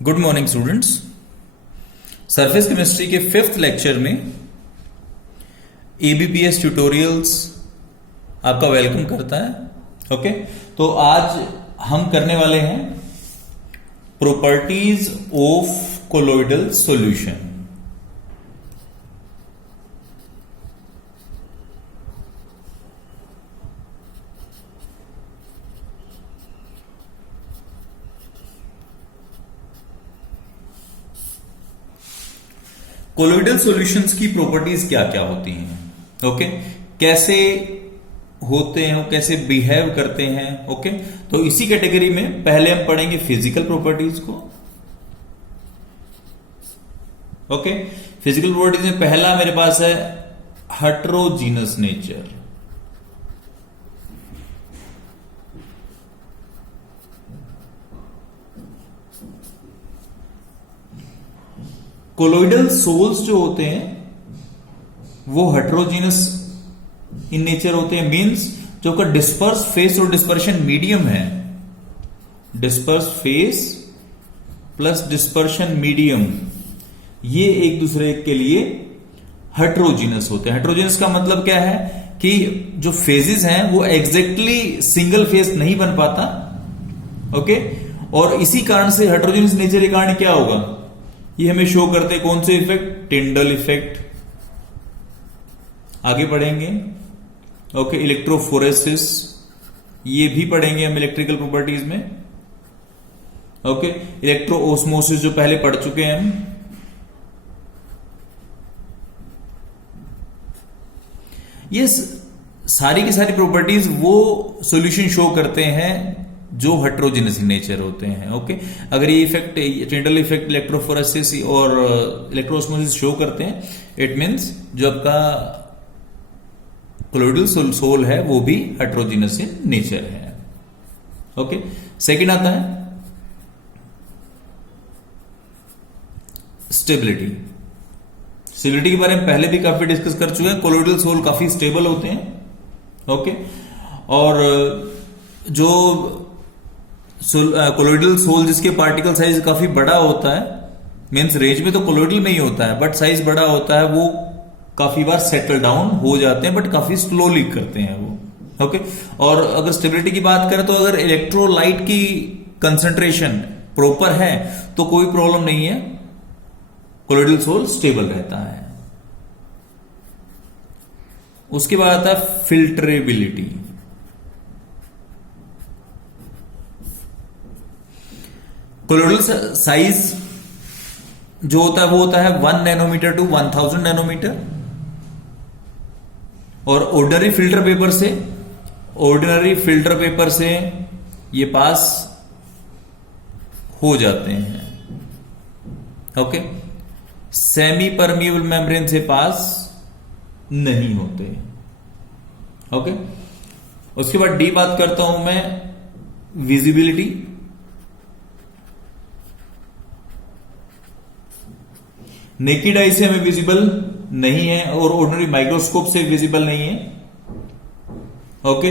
Good morning students. Surface chemistry के fifth lecture में ABPS tutorials आपका वेलकम करता है। ओके, तो आज हम करने वाले हैं properties of colloidal solution. Colloidal solutions की प्रॉपर्टीज क्या क्या होती हैं, ओके, कैसे होते हैं, कैसे बिहेव करते हैं। ओके, तो इसी कैटेगरी में पहले हम पढ़ेंगे फिजिकल प्रॉपर्टीज को। ओके, फिजिकल प्रॉपर्टीज में पहला मेरे पास है हेटेरोजीनस नेचर। कोलोइडल सोल्स जो होते हैं वो हेटेरोजीनस इन नेचर होते हैं, मींस जो का डिस्पर्स फेस और डिस्पर्शन मीडियम है, disperse phase plus dispersion medium, ये एक दूसरे के लिए हेटेरोजीनस होते हैं। हेटेरोजीनस का मतलब क्या है कि जो फेजेस हैं वो एग्जैक्टली सिंगल फेस नहीं बन पाता। ओके, और इसी कारण से हेटेरोजीनस नेचर के कारण क्या होगा, ये हमें शो करते हैं कौन से इफेक्ट, टिंडल इफेक्ट। आगे पढ़ेंगे ओके, इलेक्ट्रोफोरेसिस, ये भी पढ़ेंगे हम इलेक्ट्रिकल प्रॉपर्टीज में। ओके, इलेक्ट्रो ओस्मोसिस जो पहले पढ़ चुके हैं हम। ये सारी की सारी प्रॉपर्टीज वो सॉल्यूशन शो करते हैं जो हेटेरोजीनस इन नेचर होते हैं। ओके, अगर ये इफेक्ट, टिंडल इफेक्ट, इलेक्ट्रोफोरेसिस और इलेक्ट्रोस्मोसिस शो करते हैं, इट मींस जो आपका कोलोइडल सोल है वो भी हेटेरोजीनस इन नेचर है। ओके, सेकंड आता है स्टेबिलिटी। स्टेबिलिटी के बारे में पहले भी काफी डिस्कस कर चुके हैं। कोलोइडल सोल काफी स्टेबल होते हैं। ओके, और जो कोलोइडल सोल जिसके पार्टिकल साइज काफी बड़ा होता है, मींस रेंज में तो कोलोइडल में ही होता है बट साइज बड़ा होता है, वो काफी बार सेटल डाउन हो जाते हैं बट काफी स्लोली करते हैं वो। ओके, और अगर स्टेबिलिटी की बात करें तो अगर इलेक्ट्रोलाइट की कंसंट्रेशन प्रॉपर है तो कोई प्रॉब्लम नहीं है, कोलोइडल सोल स्टेबल रहता है। उसके बाद आता है फिल्ट्रेबिलिटी। कोलोइडल साइज जो होता है वो होता है 1 नैनोमीटर टू 1000 नैनोमीटर, और ऑर्डिनरी फिल्टर पेपर से ये पास हो जाते हैं। ओके, सेमी परमिएबल मेम्ब्रेन से पास नहीं होते। ओके, उसके बाद डी बात करता हूं मैं विजिबिलिटी। नेकेड आई से हमें विजिबल नहीं है और ऑर्डिनरी माइक्रोस्कोप से विजिबल नहीं है। ओके,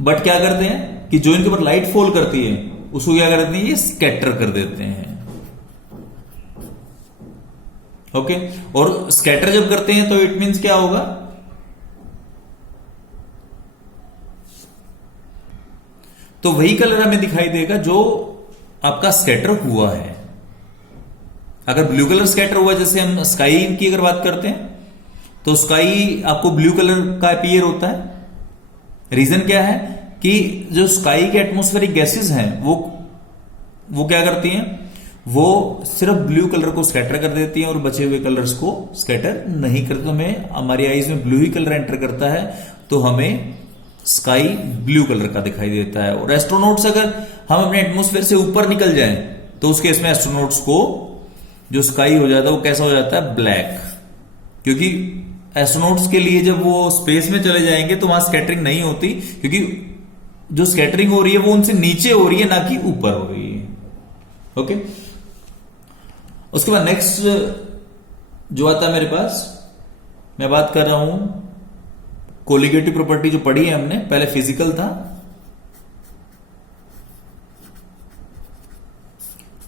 बट क्या करते हैं कि जो इनके ऊपर लाइट फॉल करती है उसको क्या करते हैं, ये स्कैटर कर देते हैं। ओके, और स्कैटर जब करते हैं तो इट मींस क्या होगा, तो वही कलर हमें दिखाई देगा जो आपका स्कैटर हुआ है। अगर ब्लू कलर स्कैटर हुआ, जैसे हम स्काई की अगर बात करते हैं तो स्काई आपको ब्लू कलर का अपीयर होता है। रीजन क्या है कि जो स्काई के एटमॉस्फेरिक गैसेस हैं वो क्या करती हैं, वो सिर्फ ब्लू कलर को स्कैटर कर देती हैं और बचे हुए कलर्स को स्कैटर नहीं करती। तो हमें हमारी आईज में ब्लू ही कलर एंटर करता है तो हमें स्काई ब्लू कलर का दिखाई देता है। और एस्ट्रोनॉट्स, अगर हम अपने एटमॉस्फेयर से ऊपर निकल जाएं तो उस केस में एस्ट्रोनॉट्स को जो स्काई हो जाता है वो कैसा हो जाता है, ब्लैक, क्योंकि एस्ट्रोनॉट्स के लिए जब वो स्पेस में चले जाएंगे तो वहां स्कैटरिंग नहीं होती, क्योंकि जो स्कैटरिंग हो रही है वो उनसे नीचे हो रही है ना कि ऊपर हो रही है। ओके, उसके बाद नेक्स्ट जो आता है मेरे पास, मैं बात कर रहा हूं कोलिगेटिव प्रॉपर्टी जो पढ़ी है हमने, पहले फिजिकल था,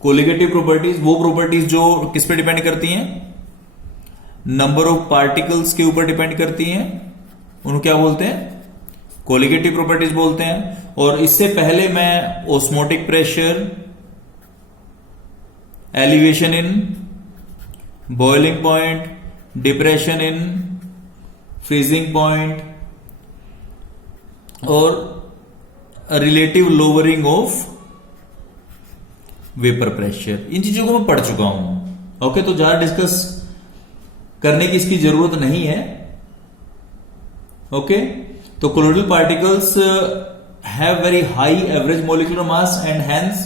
कोलिगेटिव प्रॉपर्टीज वो प्रॉपर्टीज जो किस पे डिपेंड करती हैं, नंबर ऑफ पार्टिकल्स के ऊपर डिपेंड करती हैं, उनको क्या बोलते हैं, कोलिगेटिव प्रॉपर्टीज बोलते हैं। और इससे पहले मैं osmotic pressure, elevation in boiling point, depression in freezing point और relative lowering of vapour pressure, इन चीजों को मैं पढ़ चुका हूं। ओके, तो ज्यादा डिस्कस करने की इसकी जरूरत नहीं है। ओके, तो colloidal particles have very high average molecular mass and hence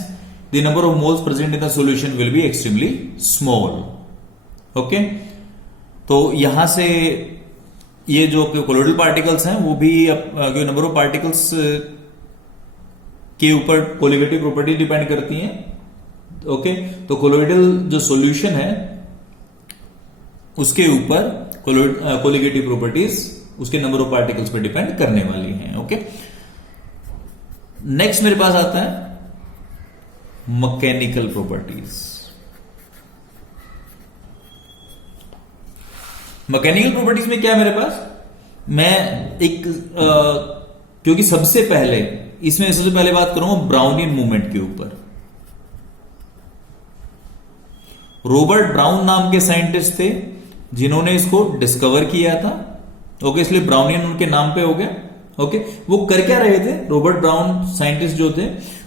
the number of moles present in the solution will be extremely small. Okay, तो यहां से ये जो कोलोइडल पार्टिकल्स हैं वो भी नंबर ऑफ पार्टिकल्स के ऊपर कोलिगेटिव प्रॉपर्टी डिपेंड करती हैं। ओके, तो कोलोइडल जो सॉल्यूशन है उसके ऊपर कोलिगेटिव प्रॉपर्टीज उसके नंबर ऑफ पार्टिकल्स पर डिपेंड करने वाली हैं। ओके, नेक्स्ट मेरे पास आता है मैकेनिकल प्रॉपर्टीज। मैकेनिकल प्रॉपर्टीज में क्या है मेरे पास, मैं एक क्योंकि सबसे पहले बात करूंगा ब्राउनियन मूवमेंट के ऊपर। रॉबर्ट ब्राउन नाम के साइंटिस्ट थे जिन्होंने इसको डिस्कवर किया था। ओके, इसलिए ब्राउनियन उनके नाम पे हो गया। ओके, वो कर क्या रहे थे, रॉबर्ट ब्राउन साइंटिस्ट जो थे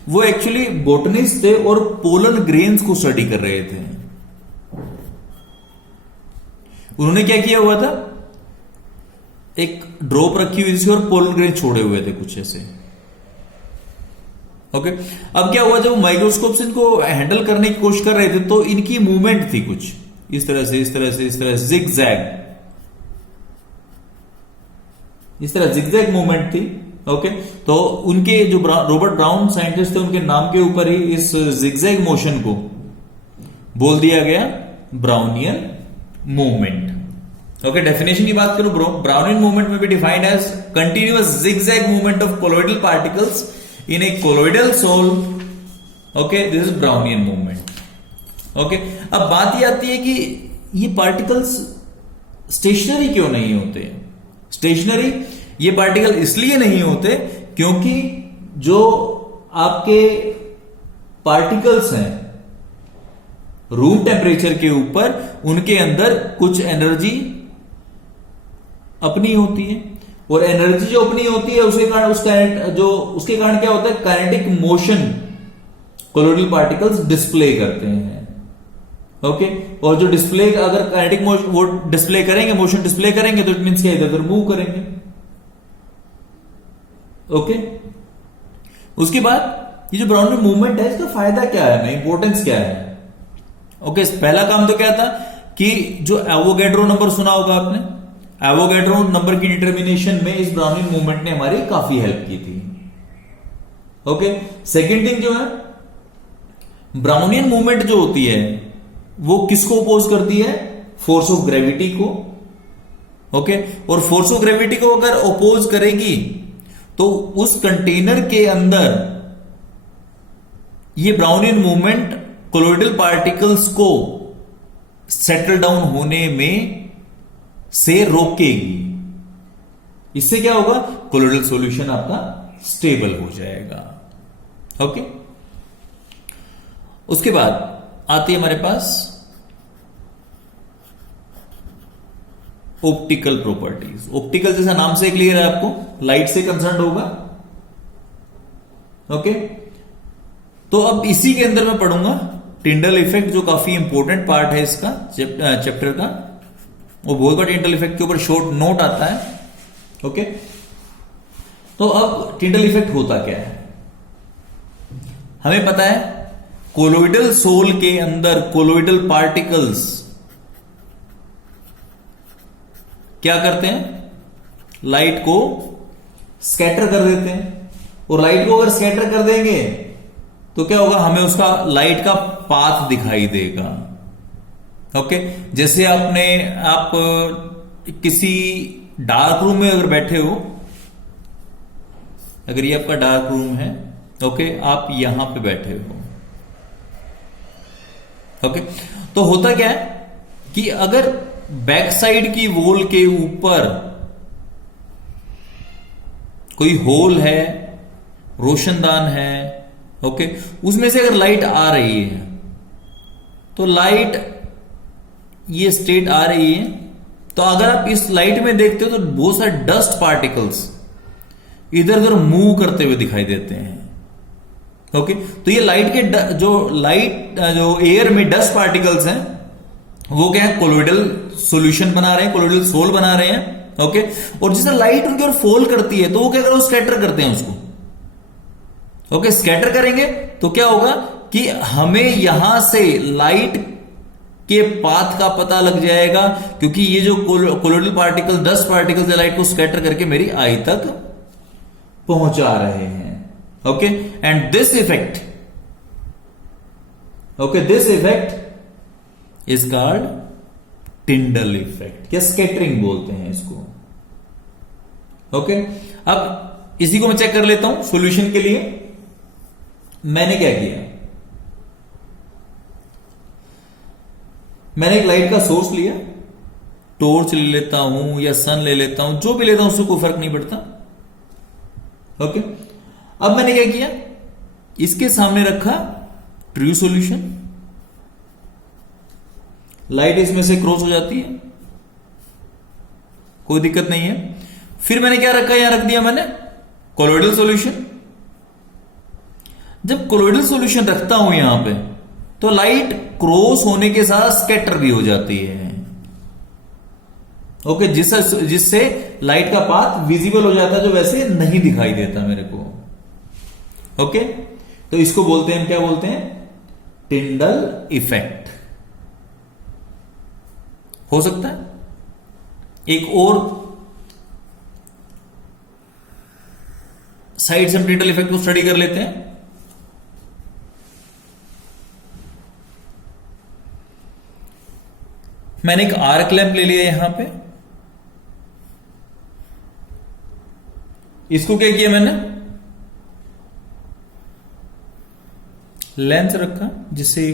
वो एक्चुअली बोटनिस्ट थे और पोलन ग्रेन्स को स्टडी कर रहे थे। उन्होंने क्या किया हुआ था, एक ड्रॉप रखी हुई थी और पोलन ग्रेन छोड़े हुए थे कुछ ऐसे। ओके, अब क्या हुआ, जब माइक्रोस्कोप से इनको हैंडल करने की कोशिश कर रहे थे तो इनकी मूवमेंट थी कुछ इस तरह से जिगजैग मूवमेंट थी। ओके, तो उनके जो रॉबर्ट ब्राउन साइंटिस्ट थे उनके नाम के ऊपर ही इस जिगजैग मोशन को बोल दिया गया ब्राउनियन मूवमेंट। ओके, डेफिनेशन की बात करूं, ब्राउनियन मूवमेंट में भी defined as continuous zigzag movement of colloidal particles in a colloidal soul. Okay, this is Brownian movement. Okay, अब बात ये आती है कि ये पार्टिकल्स स्टेशनरी क्यों नहीं होते। स्टेशनरी ये पार्टिकल इसलिए नहीं होते क्योंकि जो आपके पार्टिकल्स हैं रूम टेम्परेचर के ऊपर उनके अंदर कुछ एनर्जी अपनी होती है और एनर्जी जो अपनी होती है उसके कारण उसके कारण क्या होता है, kinetic motion colloidal particles display करते हैं। ओके, और जो डिस्प्ले अगर काइनेटिक मोशन वो डिस्प्ले करेंगे, मोशन डिस्प्ले करेंगे तो इट मींस क्या, इधर उधर मूव करेंगे। ओके, उसके बाद ये जो ब्राउनियन मूवमेंट है इसका फायदा क्या है, इंपॉर्टेंस क्या है। ओके, पहला काम तो क्या था कि जो एवोगैड्रो नंबर सुना होगा आपने, एवोगैड्रो नंबर की डिटर्मिनेशन में इस ब्राउनियन मूवमेंट ने हमारी काफी हेल्प की थी। ओके, सेकेंड थिंग जो है, ब्राउनियन मूवमेंट जो होती है वो किसको अपोज करती है, फोर्स ऑफ ग्रेविटी को। ओके, और फोर्स ऑफ ग्रेविटी को अगर अपोज करेगी तो उस कंटेनर के अंदर ये ब्राउनियन मूवमेंट कोलोइडल पार्टिकल्स को सेटल डाउन होने में से रोकेगी। इससे क्या होगा, कोलोइडल सॉल्यूशन आपका स्टेबल हो जाएगा। ओके, उसके बाद आती है हमारे पास ऑप्टिकल प्रॉपर्टीज। ऑप्टिकल जैसा नाम से क्लियर है आपको, लाइट से कंसर्न होगा। ओके, तो अब इसी के अंदर मैं पढ़ूंगा टिंडल इफेक्ट, जो काफी इंपॉर्टेंट पार्ट है इसका चैप्टर का। वो बहुत बार टिंडल इफेक्ट के ऊपर शॉर्ट नोट आता है। ओके, तो अब टिंडल इफेक्ट होता क्या है, हमें पता है कोलोइडल सोल के अंदर कोलोइडल पार्टिकल्स क्या करते हैं, लाइट को स्कैटर कर देते हैं। और लाइट को अगर स्कैटर कर देंगे तो क्या होगा, हमें उसका लाइट का पाथ दिखाई देगा। ओके, जैसे आप किसी डार्क रूम में अगर बैठे हो, अगर ये आपका डार्क रूम है, ओके, आप यहां पे बैठे हो, ओके, तो होता क्या है कि अगर बैक साइड की वॉल के ऊपर कोई होल है, रोशनदान है, ओके, उसमें से अगर लाइट आ रही है तो लाइट ये स्टेट आ रही है, तो अगर आप इस लाइट में देखते हो तो बहुत सारे डस्ट पार्टिकल्स इधर उधर मूव करते हुए दिखाई देते हैं। ओके, तो ये लाइट के जो एयर में डस्ट पार्टिकल्स हैं वो क्या है, कोलोइडल सॉल्यूशन बना रहे हैं, कोलोइडल सोल बना रहे हैं। ओके, और जिस लाइट उनके ओर फॉल करती है तो वो क्या करें, स्कैटर करते हैं उसको। ओके, स्कैटर करेंगे तो क्या होगा कि हमें यहां से लाइट के पाथ का पता लग जाएगा, क्योंकि ये जो colloidal particle, dust particles light को स्कैटर करके मेरी आई तक पहुंचा रहे हैं। Okay, and this effect, this effect is called Tyndall effect या स्कैटरिंग बोलते हैं इसको। ओके, अब इसी को मैं चेक कर लेता हूं सॉल्यूशन के लिए। मैंने क्या किया, मैंने एक लाइट का सोर्स लिया, टॉर्च ले लेता हूं या सन ले लेता हूं, जो भी लेता हूं उससे कोई फर्क नहीं पड़ता। ओके, अब मैंने क्या किया, इसके सामने रखा ट्रू सॉल्यूशन, लाइट इसमें से क्रॉस हो जाती है, कोई दिक्कत नहीं है। फिर मैंने क्या रखा, यहां रख दिया मैंने कोलोइडल सॉल्यूशन। जब कोलोइडल सॉल्यूशन रखता हूं यहां पे तो लाइट क्रॉस होने के साथ स्कैटर भी हो जाती है। ओके, जिससे लाइट का पाथ विजिबल हो जाता है, जो वैसे नहीं दिखाई देता मेरे को। ओके, तो इसको बोलते हैं, क्या बोलते हैं, टिंडल इफेक्ट। हो सकता है एक और साइड से हम टिंडल इफेक्ट को स्टडी कर लेते हैं। मैंने एक आर्क लैंप ले लिया यहां पे, इसको क्या किया मैंने, लेंस रखा, जिससे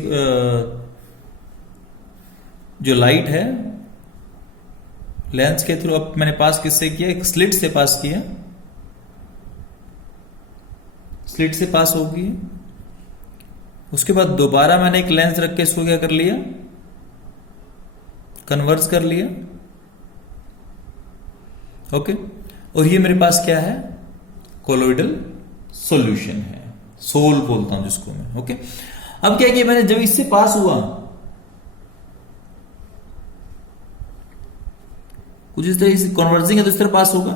जो लाइट है लेंस के थ्रू, अब मैंने पास किससे किया, एक स्लिट से पास किया, स्लिट से पास होगी। उसके बाद दोबारा मैंने एक लेंस रख के इसको क्या कर लिया, कन्वर्स कर लिया। ओके, और ये मेरे पास क्या है, कोलोइडल सॉल्यूशन है, सोल बोलता हूं जिसको मैं। ओके, अब क्या किया मैंने, जब इससे पास हुआ कुछ इस तरह से कन्वर्जिंग है तो इस तरह पास होगा।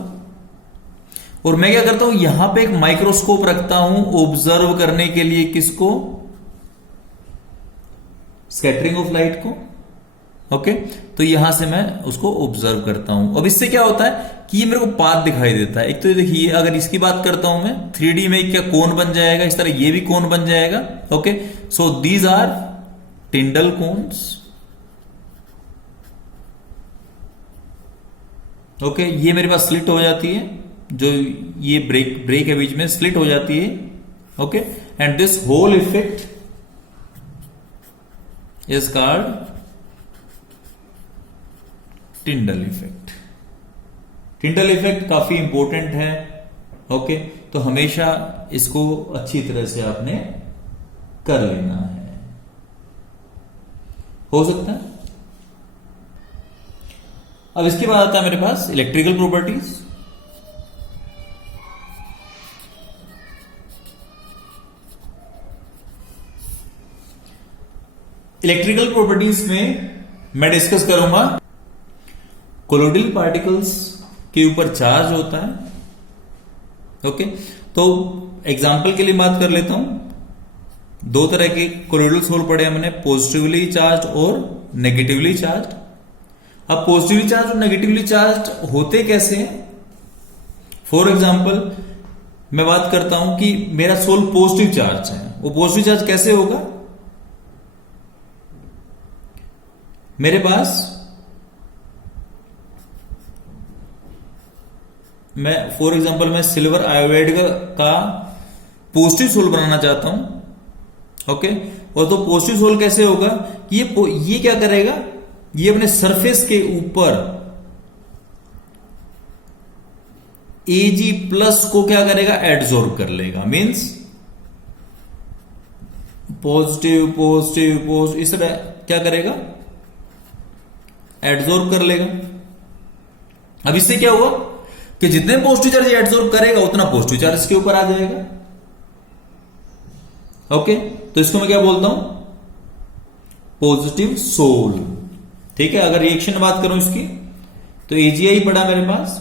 और मैं क्या करता हूं, यहां पे एक माइक्रोस्कोप रखता हूं ऑब्जर्व करने के लिए, किसको, स्कैटरिंग ऑफ लाइट को। ओके, तो यहां से मैं उसको ऑब्जर्व करता हूं। अब इससे क्या होता है कि ये मेरे को पाथ दिखाई देता है। एक तो देखिए, अगर इसकी बात करता हूं मैं 3D में, क्या कोन बन जाएगा, इस तरह ये भी कोन बन जाएगा। Okay, so these are Tyndall cones. Okay, ये मेरे पास स्लिट हो जाती है, जो ये ब्रेक है बीच में, स्लिट हो जाती है। Okay, and this whole effect is called Tyndall effect. Tyndall effect काफी इंपॉर्टेंट है। ओके, तो हमेशा इसको अच्छी तरह से आपने कर लेना है। हो सकता है। अब इसके बाद आता है मेरे पास इलेक्ट्रिकल प्रॉपर्टीज। इलेक्ट्रिकल प्रॉपर्टीज में मैं डिस्कस करूंगा कोलोइडल पार्टिकल्स के ऊपर चार्ज होता है। ओके, तो एग्जांपल के लिए बात कर लेता हूं। दो तरह के कोलोइडल सोल पढ़े हमने, पॉजिटिवली चार्ज और नेगेटिवली चार्ज। अब पॉजिटिवली चार्ज और नेगेटिवली चार्ज होते कैसे हैं? फॉर एग्जांपल मैं बात करता हूं कि मेरा सोल पॉजिटिव चार्ज है, वो पॉजिटिव चार्ज कैसे होगा? मेरे पास, मैं फॉर एग्जांपल मैं सिल्वर आयोडाइड का पॉजिटिव सोल बनाना चाहता हूं। ओके। और तो पॉजिटिव सोल कैसे होगा कि ये क्या करेगा, ये अपने सरफेस के ऊपर Ag प्लस को क्या करेगा, एडजॉर्ब कर लेगा। मींस पॉजिटिव पॉजिटिव पॉजिटिव इस तरह क्या करेगा, एडजॉर्ब कर लेगा। अब इससे क्या हुआ कि जितने पॉजिटिव चार्ज एडजॉर्ब करेगा उतना पॉजिटिव चार्ज इसके ऊपर आ जाएगा। ओके, तो इसको मैं क्या बोलता हूं, पॉजिटिव सोल। ठीक है, अगर रिएक्शन बात करूं इसकी तो AgI पड़ा मेरे पास,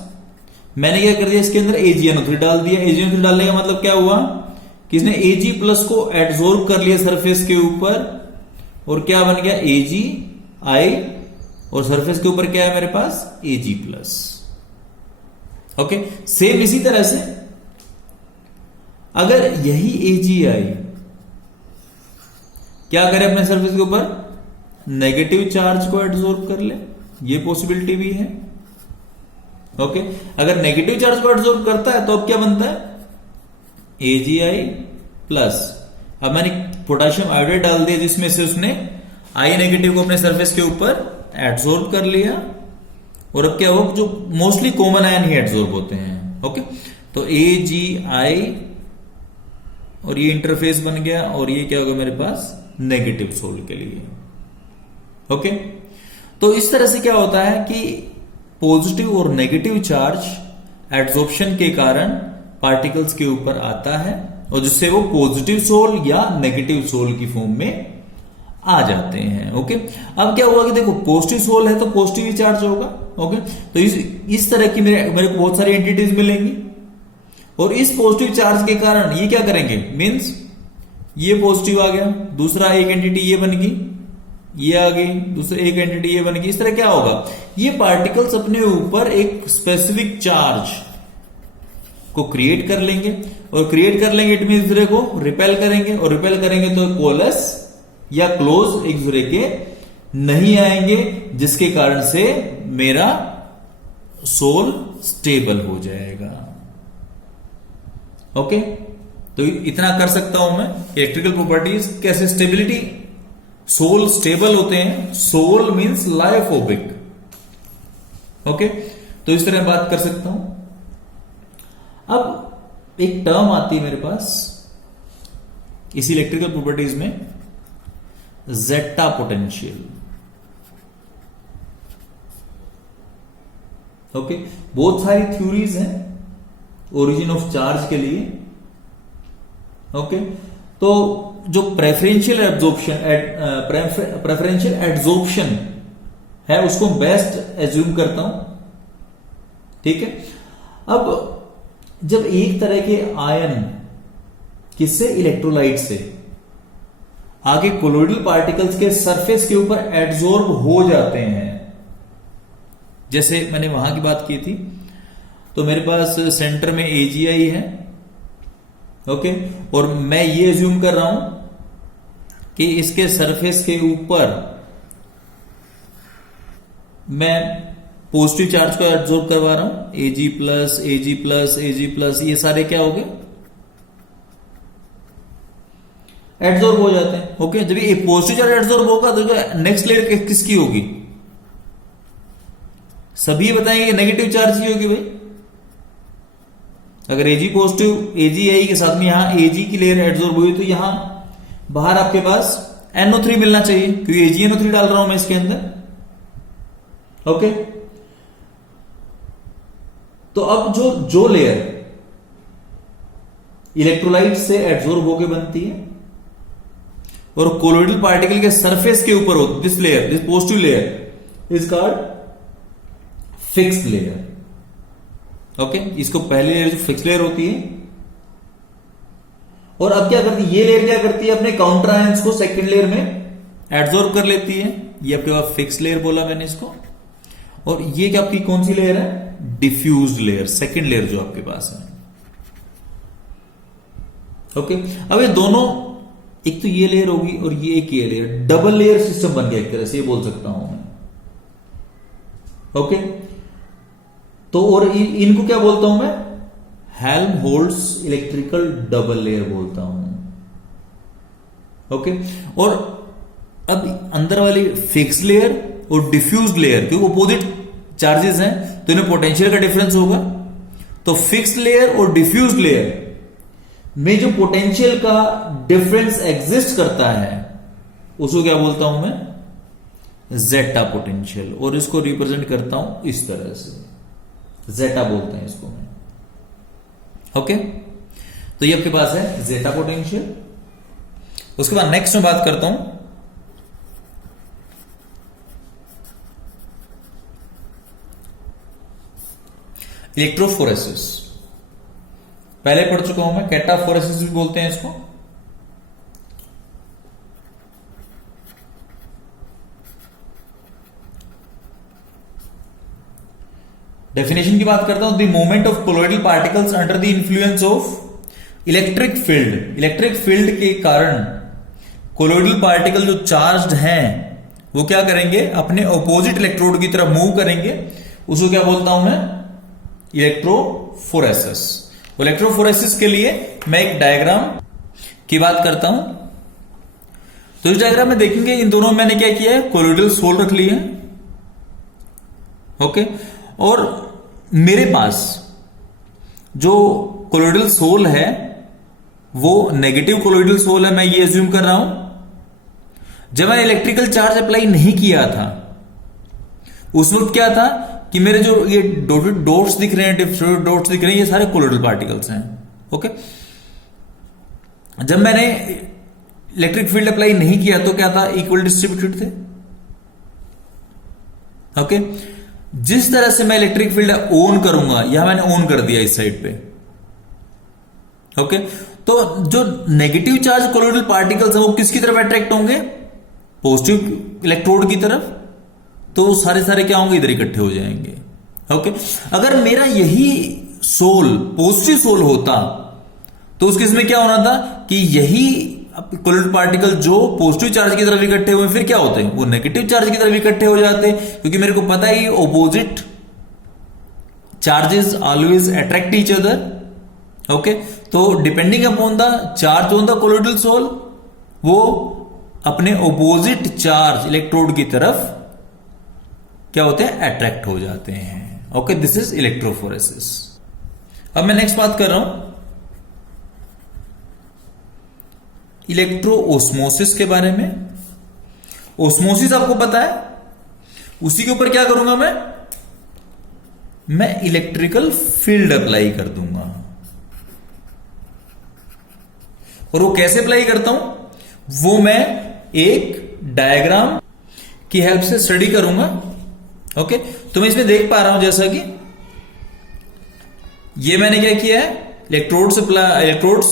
मैंने क्या कर दिया इसके अंदर AgNO3 डाल दिया। AgNO3 डालने का मतलब क्या हुआ कि इसने Ag प्लस को एडजॉर्ब कर लिया सरफेस के ऊपर, और क्या बन गया AgI, और सरफेस के ऊपर क्या है मेरे पास Ag प्लस। ओके, सेम इसी तरह से अगर यही AgI क्या करे अपने सरफेस के ऊपर, नेगेटिव चार्ज को एडजॉर्ब कर ले, ये पॉसिबिलिटी भी है। ओके, अगर नेगेटिव चार्ज को एडजॉर्ब करता है तो अब क्या बनता है AgI प्लस। अब मैंने पोटेशियम आयोडाइड डाल दिया जिसमें से उसने I नेगेटिव को अपने सरफेस के ऊपर एडजॉर्ब कर लिया, और अब क्या हो, जो मोस्टली कॉमन आयन ही एडजॉर्ब होते हैं। ओके, तो AgI और ये इंटरफेस बन गया, और ये क्या होगा मेरे पास नेगेटिव सोल के लिए। ओके, तो इस तरह से क्या होता है कि पॉजिटिव और नेगेटिव चार्ज एड्सॉर्प्शन के कारण पार्टिकल्स के ऊपर आता है, और जिससे वो पॉजिटिव सोल या नेगेटिव सोल की फॉर्म में आ जाते हैं। ओके, अब क्या हुआ कि देखो पॉजिटिव सोल है तो पॉजिटिव ही चार्ज होगा। ओके, तो इस तरह की मेरे को बहुत सारी एंटिटीज मिलेंगी, और इस पॉजिटिव चार्ज के कारण ये क्या करेंगे, मींस ये पॉजिटिव आ गया, दूसरा एक एंटिटी ये बन गई, ये आ गई, दूसरा एक एंटिटी ये बन गई। इस तरह क्या होगा, ये पार्टिकल्स अपने ऊपर एक स्पेसिफिक चार्ज को क्रिएट कर लेंगे, और क्रिएट कर लेंगे इट मीन एक दूसरे को रिपेल करेंगे, और रिपेल करेंगे तो कोलेस या क्लोज एक दूसरे के नहीं आएंगे, जिसके कारण से मेरा सोल स्टेबल हो जाएगा। ओके, तो इतना कर सकता हूं मैं। इलेक्ट्रिकल प्रॉपर्टीज कैसे, स्टेबिलिटी, सोल स्टेबल होते हैं, sol means life object. Okay, तो इस तरह बात कर सकता हूं। अब एक टर्म आती है मेरे पास इसी इलेक्ट्रिकल प्रॉपर्टीज में, जेटा पोटेंशियल। ओके, बहुत सारी थ्योरीज हैं ओरिजिन ऑफ चार्ज के लिए। ओके, तो जो प्रेफरेंशियल एड्सॉर्प्शन है उसको बेस्ट एज्यूम करता हूं। ठीक है, अब जब एक तरह के आयन किससे, इलेक्ट्रोलाइट से आगे कोलोइडल पार्टिकल्स के सरफेस के ऊपर एड्सॉर्ब हो जाते हैं, जैसे मैंने वहां की बात की थी, तो मेरे पास सेंटर में AgI है। ओके, और मैं ये एज्यूम कर रहा हूं कि इसके सरफेस के ऊपर मैं पॉजिटिव चार्ज को एब्जॉर्ब करवा रहा हूं, Ag plus Ag plus Ag plus, ये सारे क्या हो गए, एब्जॉर्ब हो जाते हैं। ओके, जब ये पॉजिटिव चार्ज एब्जॉर्ब होगा तो नेक्स्ट लेयर किसकी होगी, सभी बताएंगे नेगेटिव चार्ज की होगी भाई। अगर Ag पॉजिटिव AgI के साथ में यहां Ag की लेयर एब्जॉर्ब हुई तो यहां बाहर आपके पास NO3 मिलना चाहिए, क्योंकि AgNO3 डाल रहा हूं मैं इसके अंदर। ओके, तो अब जो लेयर इलेक्ट्रोलाइट से एब्जॉर्ब होकर बनती है और कोलोइडल पार्टिकल के सरफेस के ऊपर होती, this layer, this positive layer is called fixed layer. Okay, इसको पहली लेयर जो फिक्स लेयर होती है, और अब क्या करती है ये लेयर, क्या करती है अपने काउंटर आयंस को सेकंड लेयर में एब्जॉर्ब कर लेती है। ये आपके पास फिक्स लेयर बोला मैंने इसको, और ये क्या आपकी कौन सी लेयर है, डिफ्यूज्ड लेयर, सेकंड लेयर जो आपके पास है। ओके, अब ये दोनों, एक तो ये लेयर होगी और ये एक ये लेयर, डबल लेयर सिस्टम बन गया एक तरह से, ये बोल सकता हूं मैं। ओके, तो और इनको क्या बोलता हूं मैं, हेल्महोल्ट्ज इलेक्ट्रिकल डबल लेयर बोलता हूं। ओके, और अब अंदर वाली फिक्स लेयर और डिफ्यूज लेयर, क्योंकि अपोजिट चार्जेस हैं तो इनमें पोटेंशियल का डिफरेंस होगा। तो फिक्स लेयर और डिफ्यूज लेयर में जो पोटेंशियल का डिफरेंस एग्जिस्ट करता है उसको क्या बोलता हूं मैं, जेटा पोटेंशियल, और इसको रिप्रेजेंट करता हूं इस तरह से, जेटा बोलते हैं इसको मैं। ओके, तो ये आपके पास है जेटा पोटेंशियल। उसके बाद नेक्स्ट में बात करता हूं इलेक्ट्रोफोरेसिस। पहले पढ़ चुका हूं मैं, कैटाफोरेसिस भी बोलते हैं इसको। डेफिनेशन की बात करता हूं, the movement of colloidal particles under the influence of electric field. Electric field के कारण कोलोइडल पार्टिकल जो चार्ज्ड हैं वो क्या करेंगे, अपने ऑपोजिट इलेक्ट्रोड की तरफ मूव करेंगे। उसको क्या बोलता हूं मैं, इलेक्ट्रोफोरेसिस। इलेक्ट्रोफोरेसिस के लिए मैं एक डायग्राम की बात करता हूं। तो इस डायग्राम में देखेंगे इन दोनों में मैंने क्या किया है, कोलोइडल सोल रख लिए हैं। ओके, और मेरे पास जो कोलोइडल सोल है वो नेगेटिव कोलोइडल सोल है, मैं ये एज्यूम कर रहा हूं। जब मैंने इलेक्ट्रिकल चार्ज अप्लाई नहीं किया था उस वक्त क्या था कि मेरे जो ये डॉट्स दिख रहे हैं, डिफ्यूज डॉट्स दिख रहे हैं, ये सारे कोलोइडल पार्टिकल्स हैं। ओके, जब मैंने इलेक्ट्रिक फील्ड अप्लाई नहीं किया तो क्या था, इक्वल डिस्ट्रीब्यूटेड थे। ओके, जिस तरह से मैं इलेक्ट्रिक फील्ड ऑन करूंगा, यहां मैंने ऑन कर दिया इस साइड पे। ओके, तो जो नेगेटिव चार्ज कोलोइडल पार्टिकल्स हैं वो किसकी तरफ अट्रैक्ट होंगे, पॉजिटिव इलेक्ट्रोड की तरफ। तो सारे क्या होंगे, इधर इकट्ठे हो जाएंगे। ओके, अगर मेरा यही सोल पॉजिटिव सोल होता तो उस केस में क्या होना था कि यही कोलोइडल पार्टिकल जो पॉजिटिव चार्ज की तरफ इकट्ठे हुए फिर क्या होते हैं, वो नेगेटिव चार्ज की तरफ इकट्ठे हो जाते हैं, क्योंकि मेरे को पता ही opposite charges always attract each other. Okay, तो depending upon the charge on the colloidal sol वो अपने ऑपोजिट चार्ज इलेक्ट्रोड की तरफ क्या होते हैं, अट्रैक्ट हो जाते हैं। Okay, this is electrophoresis. अब मैं नेक्स्ट बात कर रहा हूं इलेक्ट्रो ओस्मोसिस के बारे में। ओस्मोसिस आपको पता है, उसी के ऊपर क्या करूंगा मैं इलेक्ट्रिकल फील्ड अप्लाई कर दूंगा। और वो कैसे अप्लाई करता हूं वो मैं एक डायग्राम की हेल्प से स्टडी करूंगा। ओके, तो मैं इसमें देख पा रहा हूं जैसा कि ये मैंने क्या किया है, इलेक्ट्रोड्स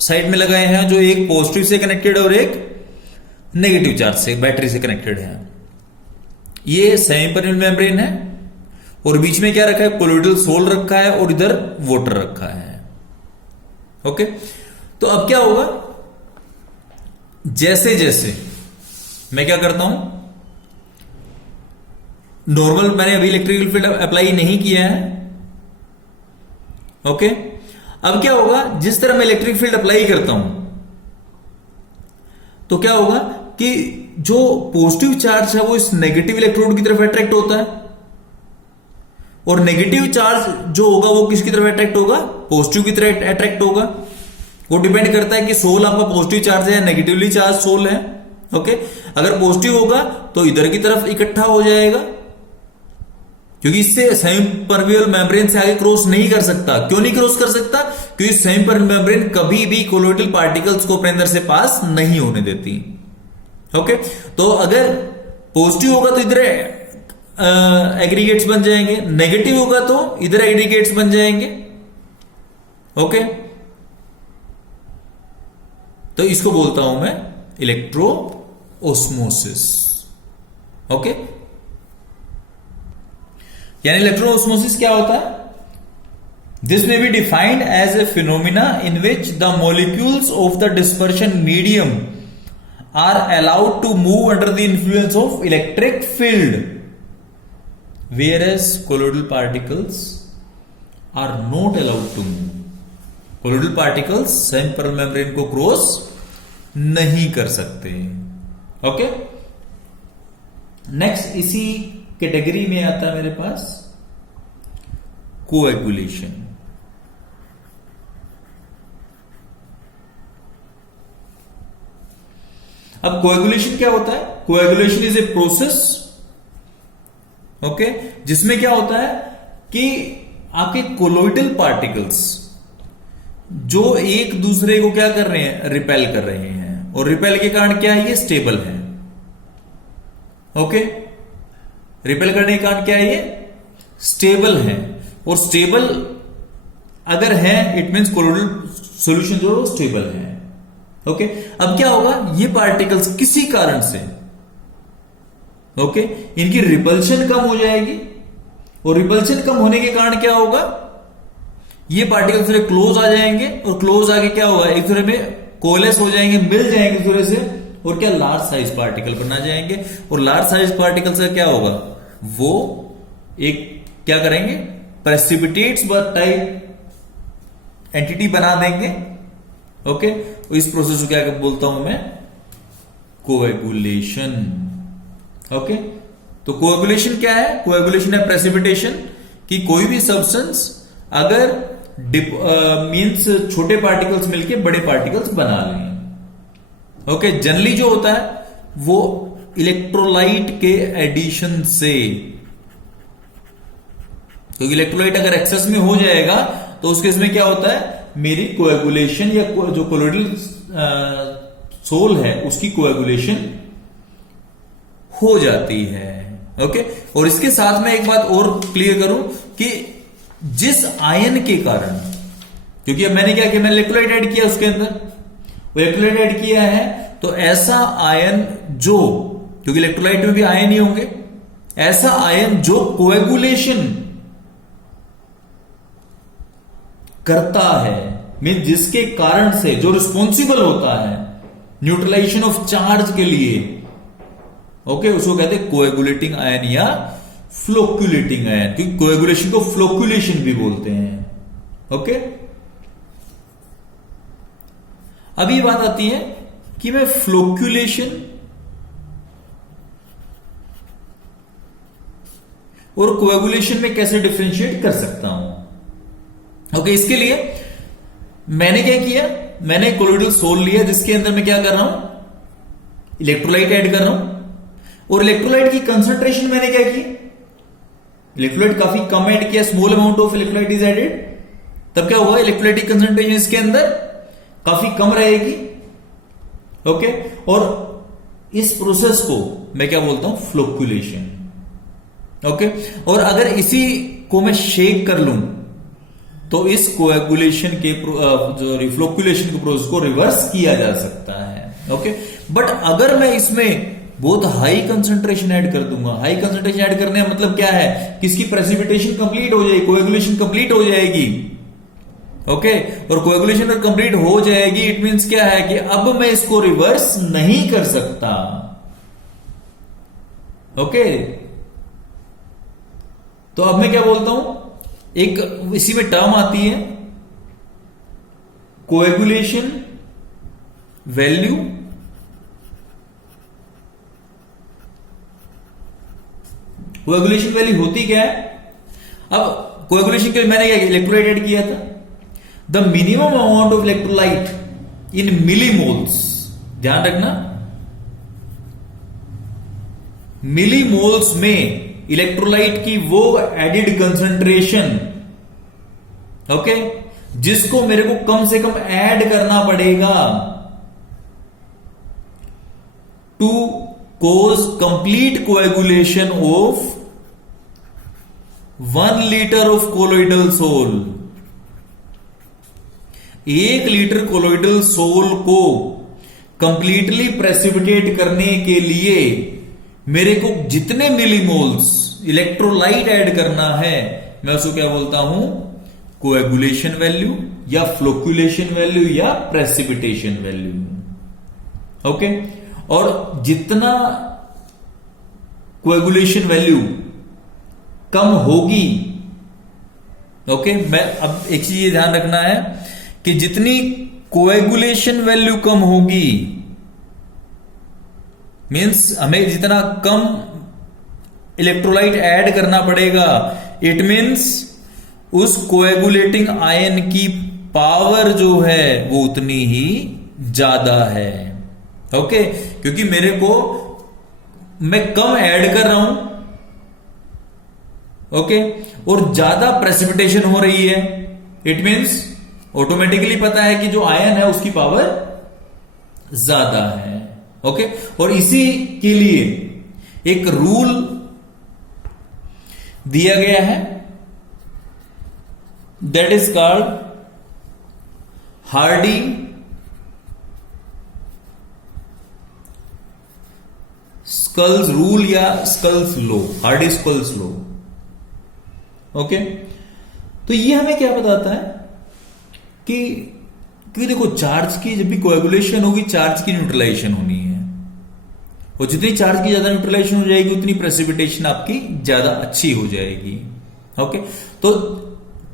साइड में लगाए हैं जो एक पॉजिटिव से कनेक्टेड है और एक नेगेटिव चार्ज से बैटरी से कनेक्टेड है। ये सेमी परमेबल मेम्ब्रेन है और बीच में क्या रखा है, कोलोइडल सोल रखा है और इधर वाटर रखा है। ओके, तो अब क्या होगा, जैसे जैसे मैं क्या करता हूं, नॉर्मल मैंने अभी इलेक्ट्रिकल फील्ड अप्लाई नहीं किया है। ओके, अब क्या होगा, जिस तरह मैं इलेक्ट्रिक फील्ड अप्लाई करता हूं तो क्या होगा कि जो पॉजिटिव चार्ज है वो इस नेगेटिव इलेक्ट्रोड की तरफ अट्रैक्ट होता है, और नेगेटिव चार्ज जो होगा वो किसकी तरफ अट्रैक्ट होगा, पॉजिटिव की तरफ अट्रैक्ट होगा। वो डिपेंड करता है कि सोल आपका पॉजिटिव चार्ज है या नेगेटिवली चार्ज सोल है। ओके, अगर पॉजिटिव होगा तो इधर की तरफ इकट्ठा हो जाएगा, क्योंकि इससे सेमी परमेबल मेम्ब्रेन से आगे क्रॉस नहीं कर सकता। क्यों नहीं क्रॉस कर सकता, क्योंकि सेमी परमेबल मेम्ब्रेन कभी भी कोलोइडल पार्टिकल्स को अपने अंदर से पास नहीं होने देती। ओके, तो अगर पॉजिटिव होगा तो इधर एग्रीगेट्स बन जाएंगे, नेगेटिव होगा तो इधर एग्रीगेट्स बन जाएंगे। ओके, तो इसको बोलता हूं मैं इलेक्ट्रो ओस्मोसिस। ओके, यानी इलेक्ट्रोओस्मोसिस क्या होता है, this may be defined as a phenomena in which the molecules of the dispersion medium are allowed to move under the influence of electric field, whereas colloidal particles are not allowed to move. Colloidal particles semi permeable membrane को cross नहीं कर सकते। Okay, next इसी category में आता है मेरे पास coagulation. अब कोएगुलेशन क्या होता है? Coagulation is a process, okay, जिसमें क्या होता है कि आपके कोलोइडल पार्टिकल्स जो एक दूसरे को क्या कर रहे हैं, रिपेल कर रहे हैं, और रिपेल के कारण क्या है, ये स्टेबल है। ओके, रिपेल करने के कारण क्या है, ये स्टेबल है, और स्टेबल अगर है इट मींस कोलोइडल सॉल्यूशन जो स्टेबल है। ओके, अब क्या होगा, ये पार्टिकल्स किसी कारण से ओके इनकी रिपल्शन कम हो जाएगी, और रिपल्शन कम होने के कारण क्या होगा, ये पार्टिकल्स थोड़े क्लोज आ जाएंगे, और क्लोज आके क्या होगा, एक दूसरे में कोलेस हो जाएंगे, मिल जाएंगे एक दूसरे से, और क्या लार्ज साइज पार्टिकल बना जाएंगे। और लार्ज साइज पार्टिकल से क्या होगा, वो एक क्या करेंगे, प्रेसिपिटेट्स टाइप एंटिटी बना देंगे। ओके, इस प्रोसेस को क्या बोलता हूं मैं, कोएगुलेशन। ओके, तो कोएगुलेशन क्या है, कोएगुलेशन है प्रेसिपिटेशन, कि कोई भी सब्सटेंस अगर मींस छोटे पार्टिकल्स मिलके बड़े पार्टिकल्स बना लें। ओके, जनरली जो होता है वो इलेक्ट्रोलाइट के एडिशन से, क्योंकि इलेक्ट्रोलाइट अगर एक्सेस में हो जाएगा तो उसके इसमें क्या होता है, मेरी कोएगुलेशन या जो कोलोइडल सोल है उसकी कोएगुलेशन हो जाती है। ओके, और इसके साथ में एक बात और क्लियर करूं कि जिस आयन के कारण, क्योंकि अब मैंने क्या किया, मैंने इलेक्ट्रोलाइट ऐड किया उसके अंदर, वो इलेक्ट्रोलाइट ऐड किया है, तो ऐसा आयन जो, क्योंकि इलेक्ट्रोलाइट में भी आयन ही होंगे, ऐसा आयन जो कोएगुलेशन करता है, मीन जिसके कारण से जो रिस्पॉन्सिबल होता है न्यूट्रलाइजेशन ऑफ चार्ज के लिए, ओके, उसको कहते हैं कोएगुलेटिंग आयन या फ्लोक्युलेटिंग आयन, क्योंकि कोएगुलेशन को फ्लोक्युलेशन भी बोलते हैं। ओके, अब ये बात आती है कि मैं फ्लोक्युलेशन और कोएगुलेशन में कैसे डिफरेंशिएट कर सकता हूं। ओके, इसके लिए मैंने क्या किया, मैंने कोलोइडल सोल लिया जिसके अंदर मैं क्या कर रहा हूं, इलेक्ट्रोलाइट ऐड कर रहा हूं, और इलेक्ट्रोलाइट की कंसंट्रेशन मैंने क्या की, इलेक्ट्रोलाइट काफी कम ऐड किया, small amount of electrolyte is added, तब क्या होगा, इलेक्ट्रोलाइट की कंसंट्रेशन इसके अंदर काफी कम रहेगी। ओके, और इस प्रोसेस को मैं क्या बोलता हूं, फ्लोक्युलेशन। ओके, और अगर इसी को मैं शेक कर लूं तो इस कोएगुलेशन के जो फ्लोक्युलेशन के प्रोसेस को रिवर्स किया जा सकता है। ओके, बट अगर मैं इसमें बहुत हाई कंसंट्रेशन ऐड कर दूंगा, हाई कंसंट्रेशन ऐड करने का मतलब क्या है कि इसकी प्रेसिपिटेशन कंप्लीट हो जाएगी, कोएगुलेशन कंप्लीट हो जाएगी। ओके, और कोएगुलेशन अगर कंप्लीट हो जाएगी इट मींस क्या है कि अब मैं इसको रिवर्स नहीं कर सकता। ओके, तो अब मैं क्या बोलता हूं, एक इसी में टर्म आती है कोएगुलेशन वैल्यू कोएगुलेशन वैल्यू होती क्या है, अब कोएगुलेशन के लिए मैंने क्या किया, इलेक्ट्रोलाइट ऐड किया था, the minimum amount of electrolyte in millimoles, ध्यान रखना मिलीमोल्स में इलेक्ट्रोलाइट की वो एडिड कंसंट्रेशन, ओके, जिसको मेरे को कम से कम ऐड करना पड़ेगा to cause complete coagulation of 1 litre of colloidal sol. 1 litre colloidal sol को कंप्लीटली प्रेसिपिटेट करने के लिए मेरे को जितने मिलीमोल्स इलेक्ट्रोलाइट ऐड करना है, मैं उसको क्या बोलता हूं, कोएगुलेशन वैल्यू या फ्लोक्युलेशन वैल्यू या प्रेसिपिटेशन वैल्यू। ओके, और जितना कोएगुलेशन वैल्यू कम होगी, ओके, मैं अब एक चीज ये ध्यान रखना है कि जितनी कोएगुलेशन वैल्यू कम होगी मीन्स हमें जितना कम इलेक्ट्रोलाइट ऐड करना पड़ेगा, इट मीन्स उस कोएगुलेटिंग आयन की पावर जो है वो उतनी ही ज्यादा है। ओके, क्योंकि मैं कम ऐड कर रहा हूं, ओके, और ज्यादा प्रेसिपिटेशन हो रही है, इट मीन्स ऑटोमेटिकली पता है कि जो आयन है उसकी पावर ज्यादा है। ओके, और इसी के लिए एक रूल दिया गया है, that is called Hardy Schulze rule या Schulze law, Hardy Schulze law. Okay, तो ये हमें क्या बताता है कि देखो चार्ज की जब भी कोएगुलेशन होगी, चार्ज की न्यूट्रलाइजेशन होनी है, और जितनी चार्ज की ज्यादा न्यूट्रलाइजेशन हो जाएगी उतनी प्रेसिपिटेशन आपकी ज्यादा अच्छी हो जाएगी। ओके, तो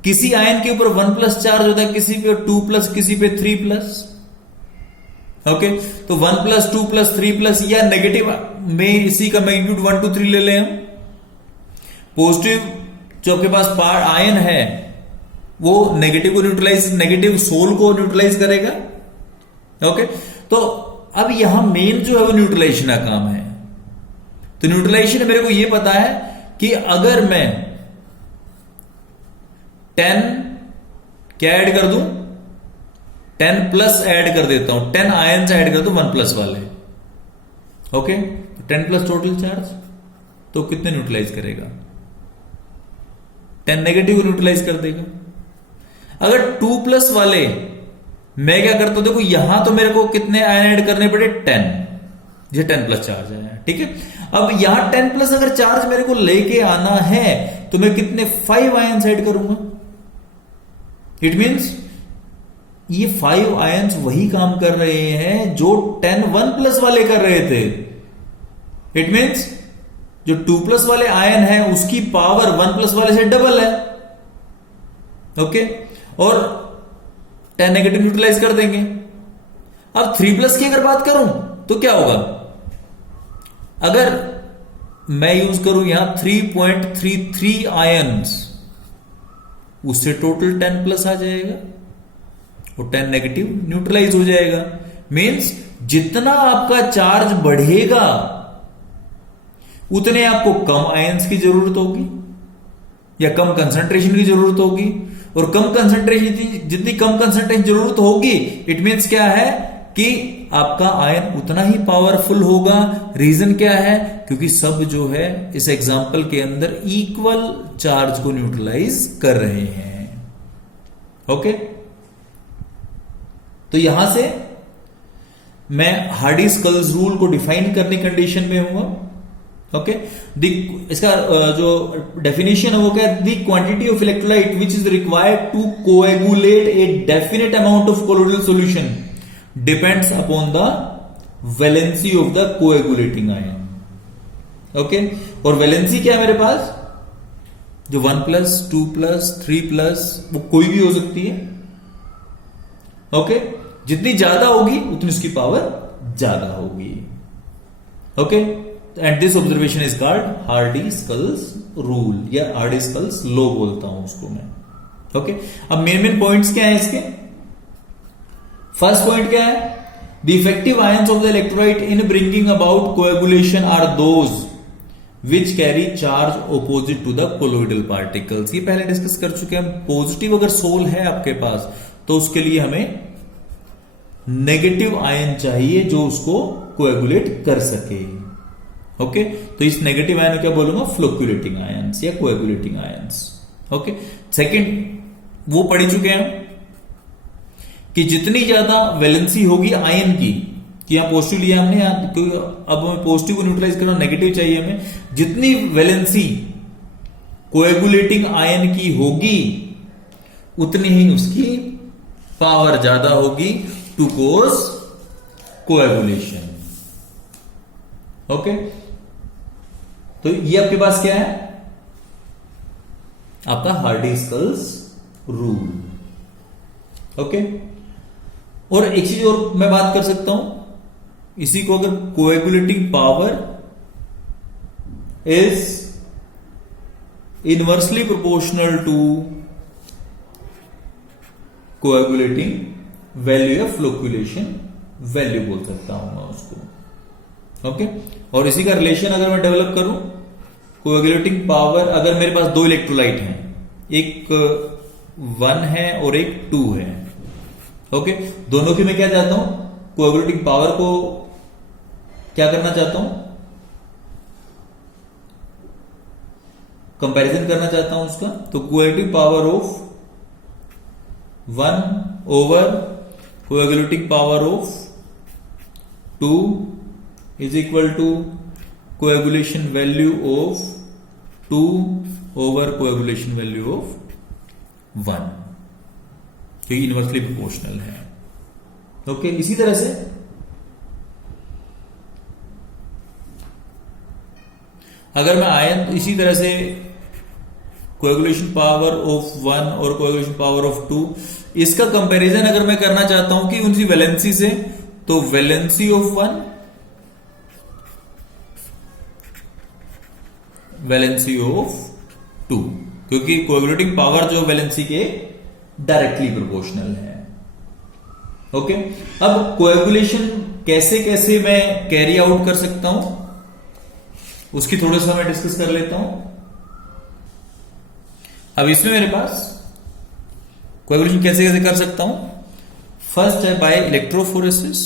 किसी आयन के ऊपर 1+ चार्ज होता है, किसी पे 2+, किसी पे 3+। ओके, तो 1+, 2+, 3+, या नेगेटिव में इसी का मैग्नीट्यूड 1, 2, 3 ले लें हम। पॉजिटिव जो आपके पास पार्ट आयन है वो नेगेटिव को न्यूट्रलाइज, नेगेटिव सोल को न्यूट्रलाइज करेगा। ओके, तो अब यहां मेन जो है वो न्यूट्रलाइजेशन का काम है। तो न्यूट्रलाइजेशन मेरे को यह पता है कि अगर मैं 10 क्या ऐड कर दूं, 10+ ऐड कर देता हूं, 10 आयन्स ऐड कर दूं 1+ वाले। ओके, 10+ टोटल चार्ज, तो कितने न्यूट्रलाइज करेगा? 10 नेगेटिव को न्यूट्रलाइज कर देगा। अगर 2+ वाले मैं क्या करता हूं, देखो यहां तो मेरे को कितने आयन ऐड करने पड़े, 10, ये 10+ चार्ज आया, ठीक है। अब यहां 10+ अगर चार्ज मेरे को लेके आना है तो मैं कितने 5 आयन्स ऐड करूंगा। इट मीन्स ये 5 आयन्स वही काम कर रहे हैं जो 10 1+ वाले कर रहे थे। इट मीन्स जो 2+ वाले आयन है उसकी पावर 1+ वाले से डबल है। ओके, और 10 नेगेटिव न्यूट्रलाइज कर देंगे। अब 3+ की अगर बात करूं तो क्या होगा, अगर मैं यूज करूं यहां 3.33 आयन्स, उससे टोटल 10+ आ जाएगा और 10 नेगेटिव न्यूट्रलाइज हो जाएगा। मींस जितना आपका चार्ज बढ़ेगा उतने आपको कम आयन्स की जरूरत होगी या कम कंसंट्रेशन की जरूरत होगी, और कम कंसंट्रेशन, जितनी कम कंसंट्रेशन जरूरत होगी, इट मीन्स क्या है कि आपका आयन उतना ही पावरफुल होगा। रीजन क्या है, क्योंकि सब जो है इस एग्जांपल के अंदर इक्वल चार्ज को न्यूट्रलाइज कर रहे हैं। ओके, तो यहां से मैं हार्डी स्कल्स रूल को डिफाइन करने कंडीशन में हूं। ओके, इसका जो डेफिनेशन है वो क्या है, the quantity of electrolyte which is required to coagulate a definite amount of colloidal solution depends upon the valency of the coagulating ion. Okay, और वैलेंसी क्या है मेरे पास, जो 1+, 2+, 3+, वो कोई भी हो सकती है। ओके, जितनी ज्यादा होगी उतनी उसकी पावर ज्यादा होगी। Okay, and this observation is called Hardy Schulze rule या हार्डी स्कल्स लॉ बोलता हूं उसको मैं। ओके, अब मेन पॉइंट्स क्या है इसके। फर्स्ट पॉइंट क्या है, the effective ions of the electrolyte in bringing about coagulation are those which carry charge opposite to the colloidal particles. ये पहले डिस्कस कर चुके हैं। पॉजिटिव अगर सोल है आपके पास तो उसके लिए हमें नेगेटिव आयन चाहिए जो उसको कोएगुलेट कर सके। ओके, तो इस नेगेटिव आयन को क्या बोलूंगा, फ्लोक्युलेटिंग आयंस या कोएगुलेटिंग आयंस। ओके, सेकंड वो पढ़ चुके हैं कि जितनी ज्यादा वैलेंसी होगी आयन की, कि यहां पॉजिटिव लिया हमने, अब हमें पॉजिटिव को न्यूट्रलाइज करना, नेगेटिव चाहिए हमें, जितनी वैलेंसी कोएगुलेटिंग आयन की होगी उतनी ही उसकी पावर ज्यादा होगी टू कोज कोएगुलेशन। ओके, तो ये आपके पास क्या है, आपका हार्डी स्कल्स रूल। ओके, और एक चीज और मैं बात कर सकता हूं, इसी को अगर coagulating power is inversely proportional to coagulating value या फ्लोक्यूलेशन वैल्यू बोल सकता हूं मैं उसको। ओके, और इसी का रिलेशन अगर मैं डेवलप करूं, कोएगुलेटिंग पावर, अगर मेरे पास दो इलेक्ट्रोलाइट हैं, एक 1 है और एक 2 है। ओके, दोनों की मैं क्या चाहता हूं, कोएगुलेटिंग पावर को क्या करना चाहता हूं, कंपैरिजन करना चाहता हूं उसका। तो coagulating power of 1 over coagulating power of 2 is equal to coagulation value of 2 over coagulation value of 1, क्योंकि इनवर्सली प्रोपोर्शनल है। ओके, इसी तरह से अगर मैं आयन इसी तरह से कोएगुलेशन पावर ऑफ 1 और कोएगुलेशन पावर ऑफ 2, इसका कंपैरिजन अगर मैं करना चाहता हूं कि उनकी वैलेंसी से, तो वैलेंसी ऑफ 1, वैलेंसी ऑफ 2, क्योंकि कोएगुलेटिंग पावर जो वैलेंसी के डायरेक्टली प्रोपोर्शनल है। ओके, अब कोएगुलेशन कैसे कैसे मैं कैरी आउट कर सकता हूं, उसकी थोड़ा सा मैं डिस्कस कर लेता हूं। अब इसमें मेरे पास कोएगुलेशन कैसे कैसे कर सकता हूं। फर्स्ट है बाय इलेक्ट्रोफोरेसिस,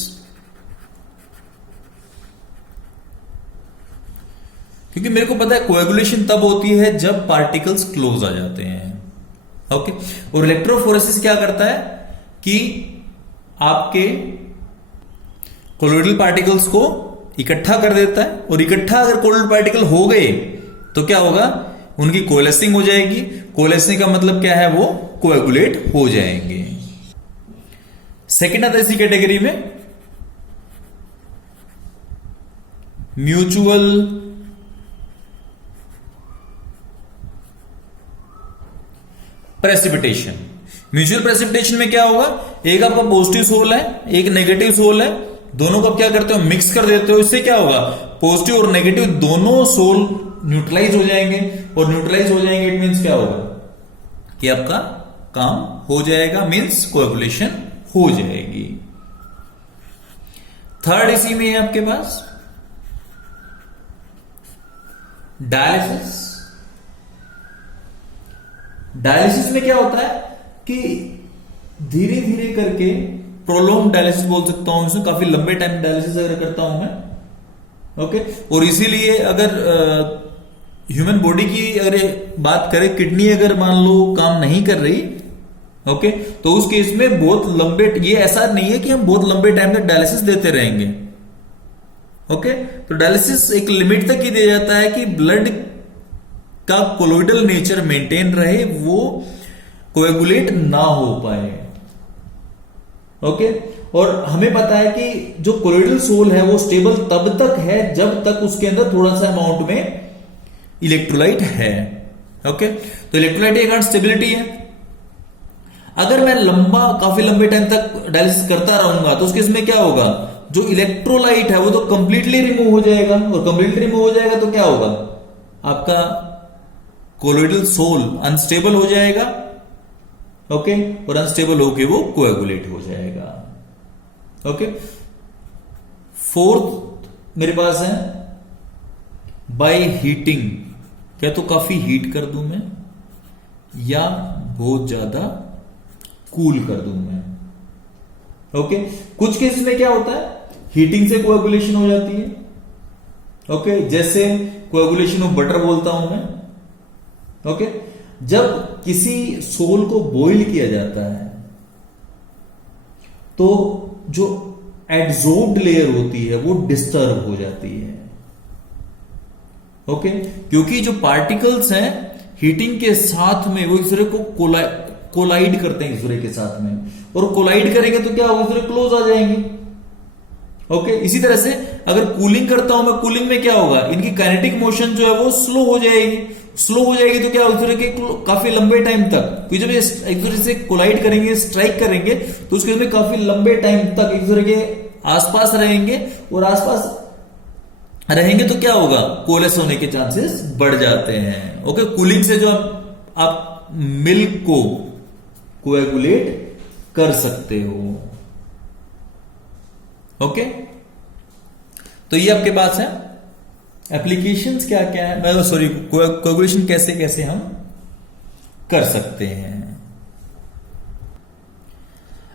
क्योंकि मेरे को पता है कोएगुलेशन तब होती है जब पार्टिकल्स क्लोज आ जाते हैं। ओके, और इलेक्ट्रोफोरेसिस क्या करता है कि आपके कोलोइडल पार्टिकल्स को इकट्ठा कर देता है, और इकट्ठा अगर कोलोइडल पार्टिकल हो गए तो क्या होगा, उनकी कोलेसिंग हो जाएगी। कोलेसिंग का मतलब क्या है, वो कोएगुलेट हो जाएंगे। सेकेंड आता है इसी कैटेगरी में म्यूचुअल प्रेसिपिटेशन। म्यूचुअल प्रेसिपिटेशन में क्या होगा, एक आपका पॉजिटिव सोल है, एक नेगेटिव सोल है, दोनों को आप क्या करते हो, मिक्स कर देते हो। इससे क्या होगा, पॉजिटिव और नेगेटिव दोनों सोल न्यूट्रलाइज हो जाएंगे, और न्यूट्रलाइज हो जाएंगे इट मींस क्या होगा कि आपका काम हो जाएगा, मींस कोएगुलेशन हो जाएगी। थर्ड इसी में है आपके पास डायलिसिस। डायलिसिस में क्या होता है कि धीरे धीरे करके, प्रोलॉन्ग डायलिसिस बोल सकता हूं इसमें, काफी लंबे टाइम डायलिसिस अगर करता हूं मैं। ओके, और इसीलिए अगर ह्यूमन बॉडी की अगर बात करें, किडनी अगर मान लो काम नहीं कर रही, ओके, तो उस केस में बहुत लंबे, ये ऐसा नहीं है कि हम बहुत लंबे टाइम तक डायलिसिस देते रहेंगे। ओके, तो डायलिसिस एक लिमिट तक ही दिया जाता है कि ब्लड का कोलोइडल नेचर मेंटेन रहे, वो कोएगुलेट ना हो पाए। ओके, और हमें पता है कि जो कोलोइडल सोल है वो स्टेबल तब तक है जब तक उसके अंदर थोड़ा सा अमाउंट में इलेक्ट्रोलाइट है। ओके, तो इलेक्ट्रोलाइट एक अनस्टेबिलिटी है। अगर मैं काफी लंबे टाइम तक डायलिसिस करता रहूंगा तो उसके इसमें क्या होगा, जो इलेक्ट्रोलाइट है वो तो कंप्लीटली रिमूव हो जाएगा, और कंप्लीटली रिमूव हो जाएगा तो क्या होगा, आपका कोलोइडल सोल अनस्टेबल हो जाएगा। ओके, और अनस्टेबल होके वो कोएगुलेट हो जाएगा। ओके, फोर्थ मेरे पास है बाय हीटिंग। क्या तो काफी हीट कर दूं मैं, या बहुत ज्यादा कूल कर दूं मैं। ओके, कुछ केस में क्या होता है, हीटिंग से कोएगुलेशन हो जाती है। ओके, जैसे कोएगुलेशन ऑफ बटर बोलता हूं मैं। ओके, जब किसी सोल को बॉईल किया जाता है तो जो एड्सॉर्ब्ड लेयर होती है वो डिस्टर्ब हो जाती है। ओके, क्योंकि जो पार्टिकल्स हैं हीटिंग के साथ में वो एक दूसरे को कोलाइड करते हैं एक दूसरे के साथ में, और कोलाइड करेंगे तो क्या होगा, दूसरे क्लोज आ जाएंगे। ओके, इसी तरह से अगर कूलिंग करता हूं मैं, कूलिंग में क्या होगा, इनकी काइनेटिक मोशन जो है वो स्लो हो जाएगी। स्लो हो जाएगी तो क्या एक दूसरे के काफी लंबे टाइम तक, जब एक दूसरे से कोलाइड करेंगे, स्ट्राइक करेंगे, तो उसके में काफी लंबे टाइम तक एक दूसरे के आसपास रहेंगे, और आसपास रहेंगे तो क्या होगा, कोलेस होने के चांसेस बढ़ जाते हैं। ओके, कूलिंग से जो आप मिल्क को कोएगुलेट कर सकते हो। ओके, तो ये आपके पास है एप्लीकेशंस क्या क्या है, मैं सॉरी कोएगुलेशन कैसे कैसे हम कर सकते हैं।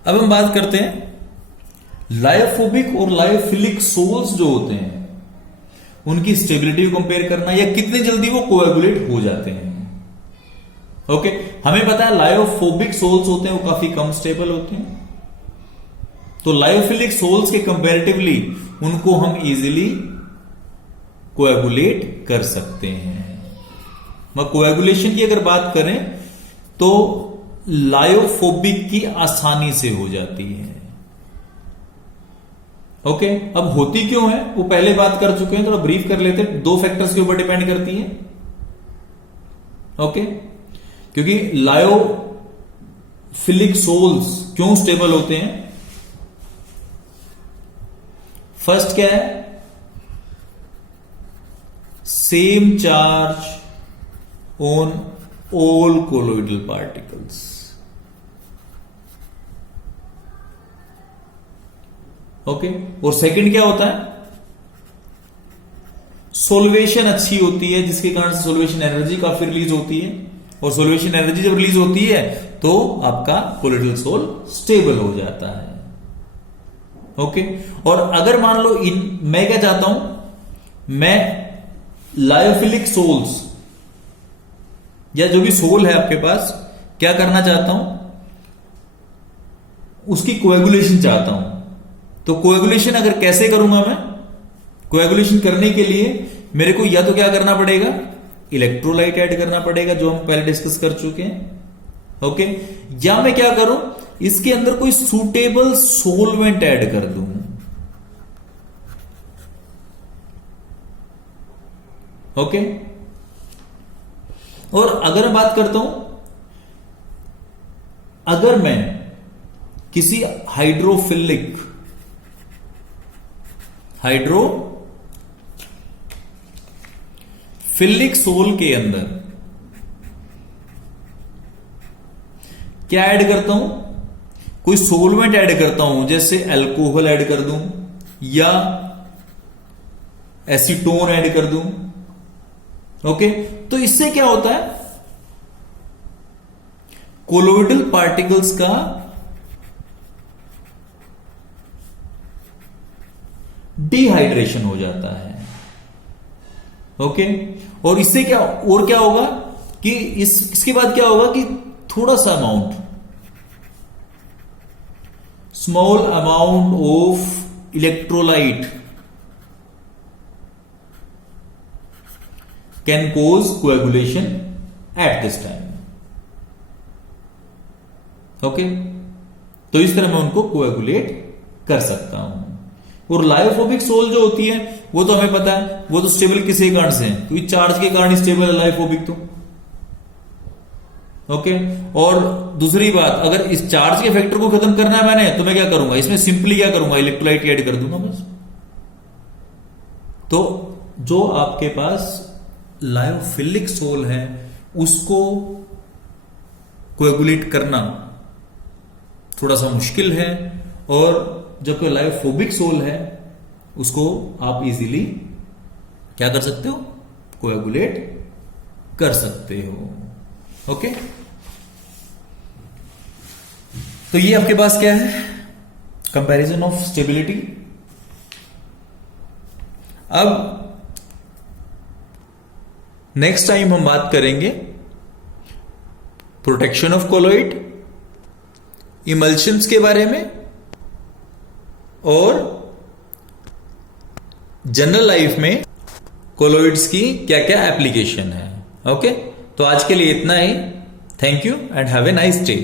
अब हम बात करते हैं लायोफोबिक और लायोफिलिक सोल्स जो होते हैं उनकी स्टेबिलिटी को कंपेयर करना, या कितनी जल्दी वो कोएगुलेट हो जाते हैं। ओके, हमें पता है लायोफोबिक सोल्स होते हैं वो काफी कम स्टेबल होते हैं, तो लायोफिलिक सोल्स के कंपैरेटिवली उनको हम इजीली कोएगुलेट कर सकते हैं। कोएगुलेशन की अगर बात करें तो लायोफोबिक की आसानी से हो जाती है। ओके, अब होती क्यों है वो पहले बात कर चुके हैं, थोड़ा ब्रीफ कर लेते हैं। 2 फैक्टर्स के ऊपर डिपेंड करती है। ओके, क्योंकि लायोफिलिक सोल्स क्यों स्टेबल होते हैं, फर्स्ट क्या है, same charge on all colloidal particles. Okay, और सेकंड क्या होता है, सोल्वेशन अच्छी होती है, जिसके कारण से सोल्वेशन एनर्जी काफी रिलीज होती है, और सोल्वेशन एनर्जी जब रिलीज होती है तो आपका कोलोइडल सोल स्टेबल हो जाता है। ओके, और अगर मान लो मैं क्या चाहता हूं, मैं लायोफिलिक सोल्स या जो भी सोल है आपके पास क्या करना चाहता हूं, उसकी कोएगुलेशन चाहता हूं। तो कोएगुलेशन अगर कैसे करूंगा मैं, कोएगुलेशन करने के लिए मेरे को या तो क्या करना पड़ेगा, इलेक्ट्रोलाइट ऐड करना पड़ेगा, जो हम पहले डिस्कस कर चुके हैं। ओके, या मैं क्या करूं, इसके अंदर कोई सूटेबल सोलवेंट ऐड कर दूं। ओके, और अगर मैं बात करता हूं, अगर मैं किसी हाइड्रोफिलिक सोल के अंदर क्या ऐड करता हूं, कोई सोलवेंट ऐड करता हूं, जैसे अल्कोहल ऐड कर दूं या एसीटोन ऐड कर दूं। ओके, तो इससे क्या होता है, कोलोइडल पार्टिकल्स का डिहाइड्रेशन हो जाता है। ओके, और इससे क्या होगा कि इसके बाद क्या होगा कि थोड़ा सा amount, small amount of electrolyte can cause coagulation at this time. Okay, तो इस तरह मैं उनको कोएगुलेट कर सकता हूं। और लायोफोबिक सोल जो होती है वो तो हमें पता है, वो तो स्टेबल किसी कारण से है, क्योंकि चार्ज के कारण स्टेबल है लायोफोबिक तो। ओके, और दूसरी बात, अगर इस चार्ज के फैक्टर को खत्म करना है मैंने, तो मैं क्या करूंगा, इसमें सिंपली क्या करूंगा, इलेक्ट्रोलाइट ऐड कर दूंगा बस। तो जो आपके पास लायोफिलिक सोल है उसको कोएगुलेट करना थोड़ा सा मुश्किल है, और जबकि लायोफोबिक सोल है उसको आप इजीली क्या कर सकते हो, कोएगुलेट कर सकते हो। ओके, तो ये आपके पास क्या है, कंपैरिजन ऑफ स्टेबिलिटी। अब नेक्स्ट टाइम हम बात करेंगे प्रोटेक्शन ऑफ कोलोइड, इमल्शंस के बारे में, और जनरल लाइफ में कोलोइड्स की क्या क्या एप्लीकेशन है। ओके, तो आज के लिए इतना ही। Thank you and have a nice day.